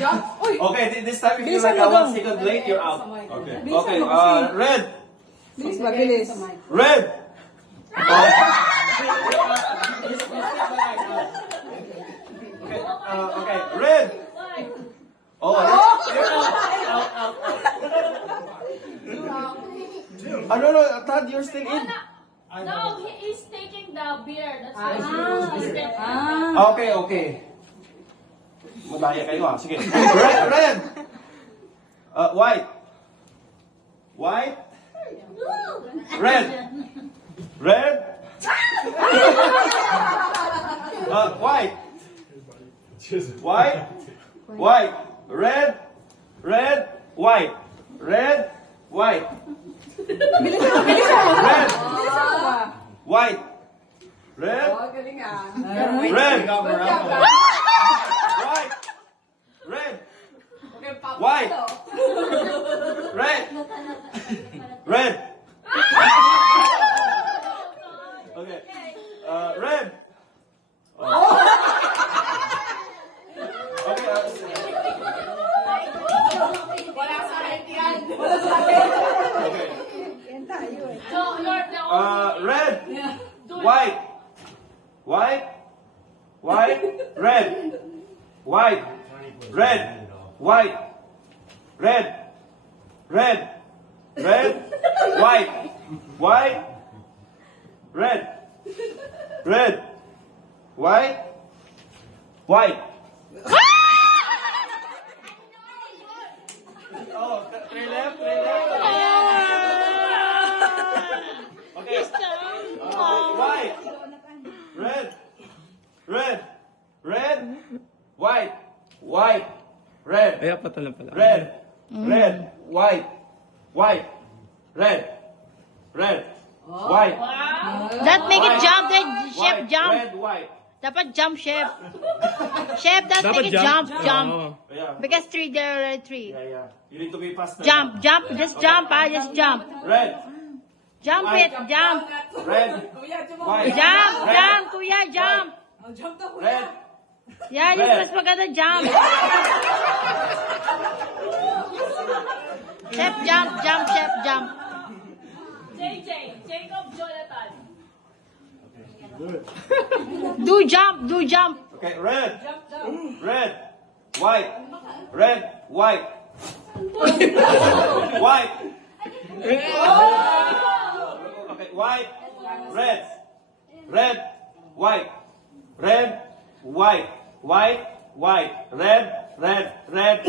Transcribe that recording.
Jump. Uy! Okay, this time if you're Bilisan like mo 1 second late, you're out. Okay. Bilisan Okay, mo kasi. red. Bilis ba? Bilis. Red. Okay, red. Oh, you're out. No, Tad, you're still in. No, he is taking the beer. That's why he's stepping. Okay. Madaya kayo sige. Red. White. White. Red. Red. White. White. White. Red. Red. White. Red. White. Bilisan mo. Bilisan mo. Red. Bilisan mo ba? White. Red. Oh, galingan. Red. Good job, guys. White. Red. Okay, pop. White. Red. Red. Okay. Red. Okay. Wala sa akin yan. Wala sa akin. Okay. So you're the only. Red. White. White. White. Red. White. Red. White. Red. Red. Red. White. White. Red. Red. White. White. Oh, three left, three left. Okay. White. Red. Red. Red. White. White. Red. Ay, pala pala. Red. Red. White. White. Red. Red. White. That make it jump, then chef White. jump. Red, white. Dapat jump, chef. Chef, that Dapat make it jump, jump. jump. Oo. Yeah. Because three, there are three. Yeah. You need to be faster. Jump, just jump, just jump. Red. Jump it, jump. Red. Kuya, jump. White. Jump, Red. jump, kuya, jump. Oh, jump to, kuya. Red. Yeah, this Red. mas maganda jump. Chef, jump, chef, jump. JJ, Jacob Jonathan. Do jump. Okay, red. Red. White. Red. White. White. Okay, white. Red. Red. White. Red. White. White. White. Red. Red. Red.